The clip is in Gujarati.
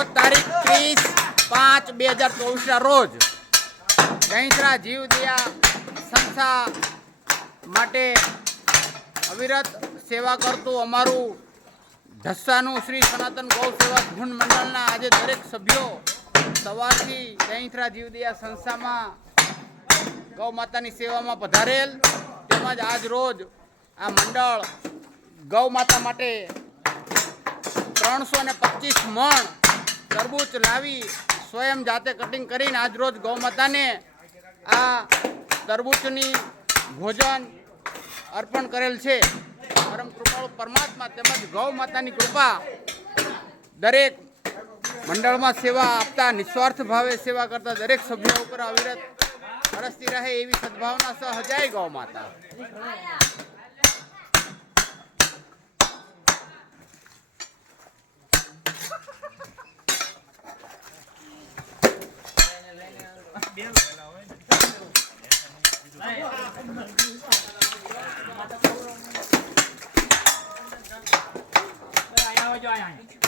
આજરોજ તારીખ 30/5/2024 રોજ દહીંત્રા જીવદયા સંસ્થા માટે અવિરત સેવા કરતું અમારું ઢસાનું શ્રી સનાતન ગૌ સેવા ધૂન મંડળના આજે દરેક સભ્યો સવારથી દહીંત્રા જીવદયા સંસ્થામાં ગૌ માતાની સેવામાં પધારેલ, તેમજ આજ રોજ આ મંડળ ગૌ માતા માટે 325 મણ તરબૂચ લાવી સ્વયં જાતે કટિંગ કરીને આજ રોજ ગૌ માતાને આ તરબૂચની ભોજન અર્પણ કરેલ છે. પરમ કૃપાળુ પરમાત્મા તેમજ ગૌ માતાની કૃપા દરેક મંડળમાં સેવા આપતા નિસ્વાર્થ ભાવે સેવા કરતા દરેક સભ્યો ઉપર અવિરત વરસતી રહે એવી સદભાવના સહ જય ગૌ માતા. આયા